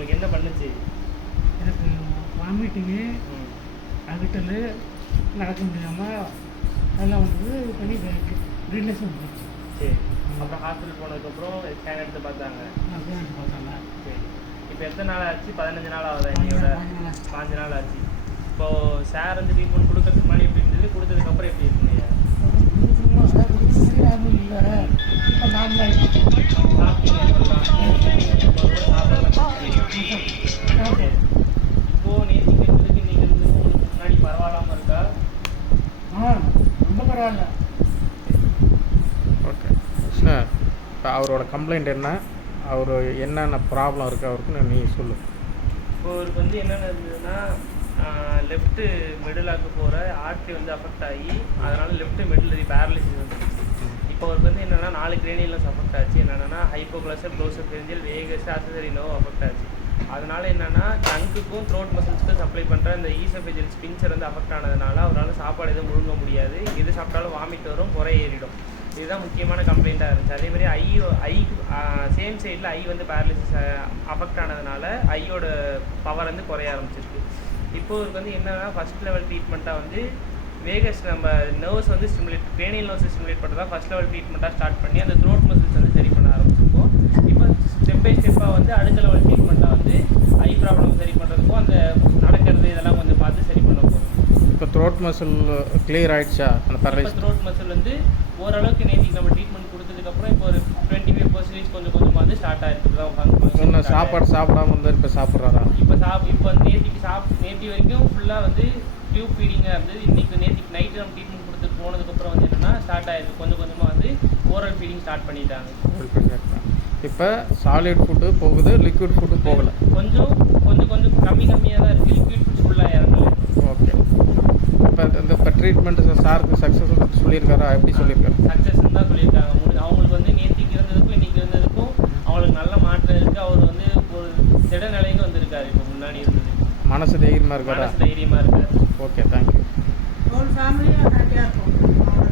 உங்களுக்கு என்ன பண்ணுச்சு? எனக்கு வாமிட்டிங்கு, அகட்டல், நடக்க முடியாமல் அதெல்லாம் வந்து இது பண்ணி பிரெட்லெஸ் வந்துருச்சு. சரி. அப்புறம் ஹாஸ்பிட்டல் போனதுக்கப்புறம் ஸ்கேன் எடுத்து பார்த்தாங்க. அப்படியே பார்த்தாங்க. சரி. இப்போ எத்தனை நாள் ஆச்சு? 15 நாள் ஆகுதா என்னையோட? 5 நாள் ஆச்சு. இப்போது சார் வந்து ட்ரீட்மெண்ட் கொடுக்கறதுக்கு முன்னாடி எப்படி இருந்தது, கொடுத்ததுக்கப்புறம் எப்படி இருந்தீங்க? இல்லை, இப்போ நார்மலாக இப்போது நேற்றுக்கு இருந்ததுக்கு இன்னைக்கு இருந்ததுக்கு உங்களுக்கு முன்னாடி பரவாயில்லாமல் இருக்கா? ரொம்ப பரவாயில்ல. ஓகே சார், இப்போ அவரோட கம்ப்ளைண்ட் என்ன, அவர் என்னென்ன ப்ராப்ளம் இருக்குது அவருக்கு நீ சொல்லு. இப்போ அவருக்கு வந்து என்னென்ன இருந்ததுன்னா, லெஃப்ட்டு மிடிலாக்கு போகிற ஆர்ட்ரி வந்து அஃபெக்ட் ஆகி அதனால் லெஃப்ட்டு மிடில் பேரலிசிஸ் வந்துருச்சு. இப்போ அவருக்கு வந்து என்னென்னா 4 கிரேனியல்ஸ் அஃபெக்ட் ஆச்சு. என்னென்னா ஹைப்போக்ளோசர், க்ளோசோஃபேரிஞ்சியல், வேகஸ், ஆக்சசரி நர்வ் அஃபெக்ட் ஆச்சு. அதனால் என்னென்னா டங்குக்கும் த்ரோட் மசில்ஸ்க்கும் சப்ளை பண்ணுற இந்த ஈசோஃபேஜியல் ஸ்பின்ச்சர் வந்து அஃபெக்ட் ஆனதுனால அவரால் சாப்பாடு எதுவும் முழுங்க முடியாது. எது சாப்பிட்டாலும் வாமிட் வரும், குறை ஏறிடும். இதுதான் முக்கியமான கம்ப்ளைண்ட்டாக இருந்துச்சு. அதே மாதிரி ஐ சேம் சைடில் ஐ வந்து பேரலிசிஸ் அஃபெக்ட் ஆனதுனால ஐயோட பவர் வந்து குறைய ஆரம்பிச்சிருக்கு. இப்போ இவருக்கு வந்து என்னென்னா ஃபஸ்ட் லெவல் ட்ரீட்மெண்ட்டாக வந்து வேகஸ் நம்ம நர்வ்ஸ் வந்து கிரேனியல் நர்வ்ஸ் ஸ்டிமுலேட் பண்ணுறதா ஃபஸ்ட் லெவல் ட்ரீட்மெண்ட்டாக ஸ்டார்ட் பண்ணி அந்த த்ரோட் மசில்ஸ் வந்து சரி பண்ண ஆரம்பிச்சிருக்கோம். இப்போ ஸ்டெப் பை ஸ்டெப்பாக வந்து அடுத்த லெவல் ட்ரீட்மெண்ட்டாக வந்து ஐ ப்ராப்ளம் சரி பண்ணுறதுக்கும் அந்த நடக்கிறது இதெல்லாம் கொஞ்சம் பார்த்து சரி பண்ண போகிறோம். இப்போ த்ரோட் மசில் கிளியர் ஆகிடுச்சா? அந்த இப்போ த்ரோட் மசில் வந்து ஓரளவுக்கு நேற்றுக்கு நம்ம ட்ரீட்மெண்ட் கொடுத்ததுக்கப்புறம் இப்போ ஒரு 25% கொஞ்சம் கொஞ்சமாக வந்து ஸ்டார்ட் ஆகிருக்கு தான். முன்ன சாப்பாடு சாப்பிடாம இருந்தால் இப்போ சாப்பிட்றாரா? இப்போ நேற்று வரைக்கும் ஃபுல்லாக வந்து டியூப் ஃபீடிங்காக இருந்தது. நேற்றுக்கு நைட்டு நம்ம ட்ரீட்மெண்ட் கொடுத்துட்டு போனதுக்கப்புறம் வந்து என்னென்னா ஸ்டார்ட் ஆகிருக்கு. கொஞ்சம் கொஞ்சமாக வந்து ஓரல் ஃபீடிங் ஸ்டார்ட் பண்ணிட்டாங்க. இப்போ சாலிட் ஃபுட்டு போகுது, லிக்விட் ஃபுட்டு போகலை. கொஞ்சம் கம்மியாக தான் இருக்குது. லிக்விட் ஃபுட்ஸ் ஃபுல்லாக இறங்கல. ஓகே. இப்போ ட்ரீட்மெண்ட்டு சாருக்கு சக்ஸஸ் சொல்லியிருக்காரா? எப்படி சொல்லியிருக்காரு? சக்ஸஸ்ன்னு தான் சொல்லியிருக்காங்க. அவங்களுக்கு வந்து நேற்றுக்கு இருந்ததுக்கும் இன்றைக்கி இருந்ததுக்கும் அவங்களுக்கு நல்ல மாற்றம் இருக்குது. அவர் வந்து ஒரு திடநிலைக்கு வந்திருக்காரு. இப்போ முன்னாடி இருந்தது மனசு தைரியமாக இருக்காரா? தைரியமாக இருக்காரு. Okay, thank you. ஃபேமிலியும் ஹாப்பியாக இருக்கும்.